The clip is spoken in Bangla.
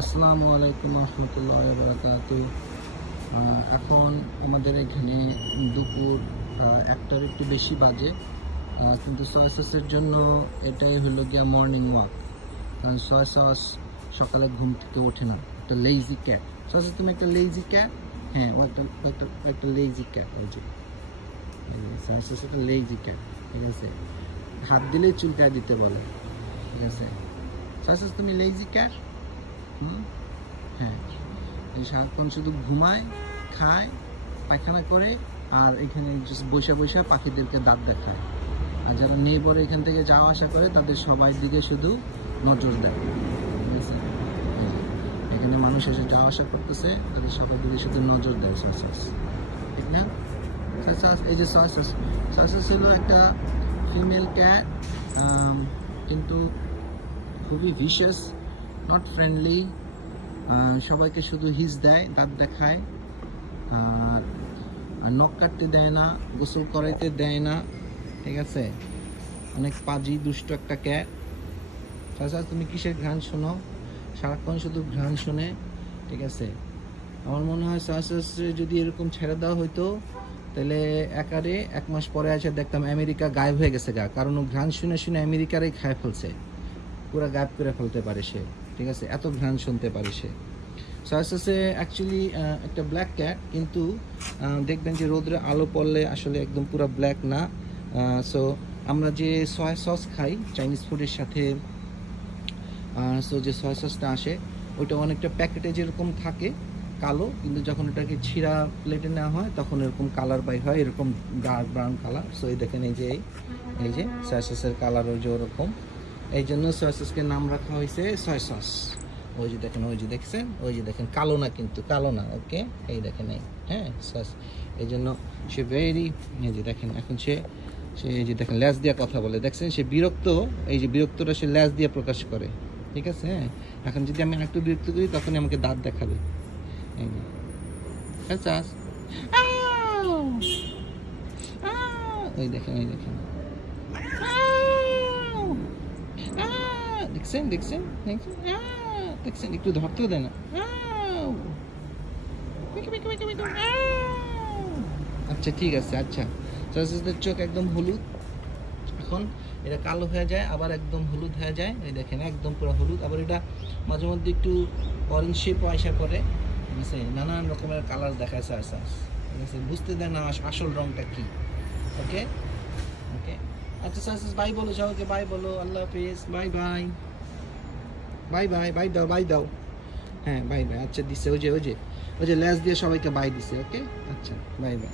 আসসালামু আলাইকুম রহমতুল্লাহি ওয়া বারাকাতুহু। এখন আমাদের এখানে দুপুর একটার একটু বেশি বাজে, কিন্তু সয়া সসের জন্য এটাই হলো গিয়া মর্নিং ওয়াক। কারণ সয়া সস সকালে ঘুম থেকে ওঠে না, একটা লেজি ক্যাট। সয়া সস তুমি একটা লেজি ক্যাট। হ্যাঁ, ও একটা লেজি ক্যাট। ওই যে সয়া সস একটা লেজি ক্যাট, ঠিক আছে? হাত দিলেই চুলকায় দিতে বলে, ঠিক আছে? সয়া সস তুমি লেজি ক্যাট। হ্যাঁ, এই সারাক্ষণ শুধু ঘুমায়, খায়, পায়খানা করে, আর এখানে বসে বসে পাখিদেরকে দাঁত দেখায়। আর যারা নেইবর এখান থেকে যাওয়া আসা করে তাদের সবাই দিকে শুধু নজর দেয়, ঠিক আছে? এখানে মানুষ এসে যাওয়া আসা করতেছে, তাদের সবার দিকে শুধু নজর দেয় সয়া সস, ঠিক না? এই যে সয়া সস হলো একটা ফিমেল ক্যাট, কিন্তু খুবই ভিশাস, নট ফ্রেন্ডলি। সবাইকে শুধু হিস দেয়, দাঁত দেখায়, আর নখ কাটতে দেয় না, গোসল করাইতে দেয় না, ঠিক আছে? অনেক পাজি দুষ্ট একটা ক্যাট। চাচা, তুমি কিসের ঘ্রাণ শোনো? সারাক্ষণ শুধু ঘ্রাণ শোনে, ঠিক আছে? আমার মনে হয় চাচা যদি এরকম ছেড়ে দেওয়া হইতো তাহলে একারে 1 মাস পরে এসে দেখতাম আমেরিকা গায়েব হয়ে গেছে গা। কারণ ও ঘ্রাণ শুনে শুনে আমেরিকারই খায় ফেলছে, পুরো গায়েব করে ফেলতে পারে সে, ঠিক আছে? এত ঘ্রাণ শুনতে পারে সে। সয়া সসে অ্যাকচুয়ালি একটা ব্ল্যাক ক্যাট, কিন্তু দেখবেন যে রোদ্রে আলো পড়লে আসলে একদম পুরো ব্ল্যাক না। সো আমরা যে সয়া সস খাই চাইনিজ ফুডের সাথে, সো যে সয়া সসটা আসে ওইটা অনেকটা প্যাকেটে যেরকম থাকে কালো, কিন্তু যখন এটাকে ছিঁড়া প্লেটে নেওয়া হয় তখন এরকম কালার বাই হয়, এরকম ডার্ক ব্রাউন কালার। সো এই দেখেন, এই যে সয়া সসের কালার ওই যে ওরকম। এই জন্য সয়া সসকে নাম রাখা হয়েছে সয়া সস। ওই যে দেখেন, ওই যে দেখছেন, ওই যে দেখেন, কালো না, কিন্তু কালো না, ওকে? এই দেখেন, এই হ্যাঁ সস। এই জন্য সে ভেরি, এই যে দেখেন, এখন সে এই যে দেখেন ল্যাজ দিয়ে কথা বলে, দেখছেন? সে বিরক্ত, এই যে বিরক্তটা সে ল্যাজ দিয়ে প্রকাশ করে, ঠিক আছে? হ্যাঁ, এখন যদি আমি একটু বিরক্ত করি তখনই আমাকে দাঁত দেখাবে। এই যে চাস, ওই দেখেন, ওই দেখেন, দেখছেন দেখছেন দেখছেন দেখছেন, একটু ধরতেও দেয় না। আচ্ছা, ঠিক আছে। আচ্ছা, সসেসদের চোখ একদম হলুদ, এখন এটা কালো হয়ে যায়, আবার একদম হলুদ হয়ে যায়। এই দেখেন, একদম পুরো হলুদ। আবার এটা মাঝে মধ্যে একটু অরেঞ্জ শেপ আয়সা করে, ঠিক আছে? নানান রকমের কালার দেখায় সয়া সস, ঠিক আছে? বুঝতে দেয় না আসল রংটা কি। ওকে ওকে, আচ্ছা সয়া সস বাই বলো, সবাইকে বাই বলো, আল্লাহ হাফিজ, bye bye bye bye bye দাও, বাই দাও। হ্যাঁ, বাই বাই। আচ্ছা, দিছে, ওই যে ল্যাস দিয়ে সবাইকে বাই দিছে। ওকে, আচ্ছা, বাই বাই।